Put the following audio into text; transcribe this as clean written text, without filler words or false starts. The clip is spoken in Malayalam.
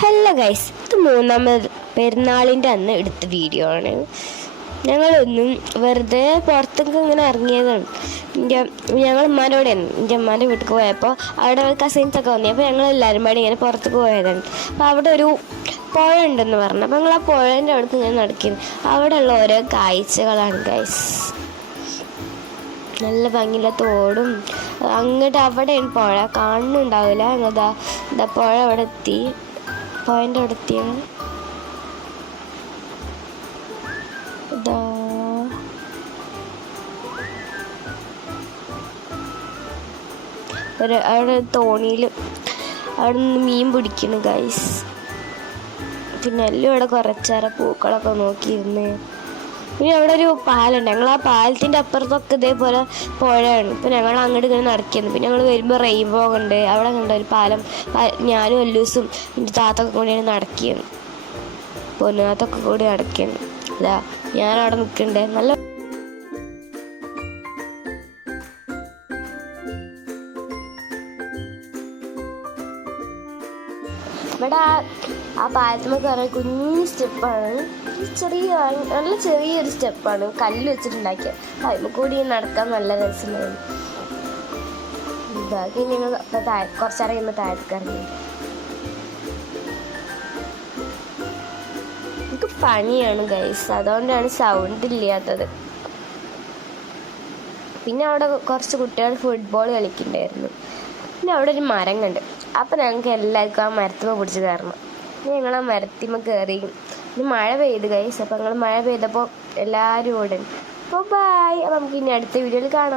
ഹലോ ഗൈസ്, ഇത് മൂന്നാമത് പെരുന്നാളിൻ്റെ അന്ന് എടുത്ത വീഡിയോ ആണ്. ഞങ്ങളൊന്നും വെറുതെ പുറത്തേക്ക് ഇങ്ങനെ ഇറങ്ങിയതാണ്. ഞങ്ങൾ ഉമ്മാരോടെയാണ് എൻ്റെ ഉമ്മാൻ്റെ വീട്ടിൽ പോയപ്പോൾ അവിടെ കസിൻസൊക്കെ വന്നു. അപ്പോൾ ഞങ്ങൾ എല്ലാവരും പാടി ഇങ്ങനെ പുറത്തേക്ക് പോയതാണ്. അപ്പോൾ അവിടെ ഒരു പുഴ ഉണ്ടെന്ന് പറഞ്ഞു. അപ്പോൾ ഞങ്ങൾ ആ പുഴേൻ്റെ അവിടേക്ക് ഇങ്ങനെ നടക്കുന്നു. അവിടെയുള്ള ഓരോ കാഴ്ചകളാണ് ഗൈസ്. നല്ല ഭംഗിയുള്ള തോടും അങ്ങോട്ട് അവിടെയാണ് പുഴ, കാണുന്നുണ്ടാവില്ല. ഞങ്ങൾതാ പുഴ അവിടെ എത്തി. പോയിന്റ് അവിടെ എത്തിയാണ്. അവിടെ തോണിയിൽ അവിടെ നിന്ന് മീൻ പിടിക്കുന്നു ഗൈസ്. പിന്നെ എല്ലാം ഇവിടെ കുറച്ചേറെ പൂക്കളൊക്കെ നോക്കിയിരുന്ന്. പിന്നെ അവിടെ ഒരു പാലുണ്ട്. ഞങ്ങൾ ആ പാലത്തിൻ്റെ അപ്പുറത്തൊക്കെ ഇതേപോലെ പുഴയാണ്. ഇപ്പം ഞങ്ങൾ അങ്ങോട്ട് ഇങ്ങനെ നടക്കുന്നു. പിന്നെ ഞങ്ങൾ വരുമ്പോൾ റെയിൻബോ ഉണ്ട്. അവിടെ കണ്ട ഒരു പാലം. ഞാനും എല്ലൂസും എൻ്റെ താത്തൊക്കെ കൂടിയാണ് നടക്കിയത്. പൊന്നാത്തൊക്കെ കൂടി നടക്കുന്നു. അതാ ഞാനവിടെ നിൽക്കണ്ടേ. നല്ല ഇവിടെ ആ പാലത്തുമ്പോൾ കുറേ കുഞ്ഞു സ്റ്റെപ്പാണ്. നല്ല ചെറിയൊരു സ്റ്റെപ്പാണ്, കല്ല് വെച്ചിട്ടുണ്ടാക്കിയത്. അതിൽ കൂടി നടക്കാൻ നല്ല രസമുണ്ടായിരുന്നു. ബാക്കി ഞങ്ങൾ കുറച്ചറിയുമ്പോൾ താഴത്തേക്ക് ഇറങ്ങി. എനിക്ക് പണിയാണ് ഗൈസ്, അതുകൊണ്ടാണ് സൗണ്ട് ഇല്ലാത്തത്. പിന്നെ അവിടെ കുറച്ച് കുട്ടികൾ ഫുട്ബോൾ കളിക്കുന്നുണ്ടായിരുന്നു. പിന്നെ അവിടെ ഒരു മരം കണ്ട്. അപ്പം ഞങ്ങൾക്ക് എല്ലാവർക്കും ആ മരത്തിമ പിടിച്ച് കയറണം. ഞങ്ങൾ ആ മരത്തിമ കയറി. ഇനി മഴ പെയ്ത് ഗൈസ്. അപ്പം ഞങ്ങൾ മഴ പെയ്തപ്പോൾ എല്ലാവരും ഓടും. അപ്പോൾ ബൈ. അപ്പം നമുക്ക് ഇനി അടുത്ത വീഡിയോയിൽ കാണാം.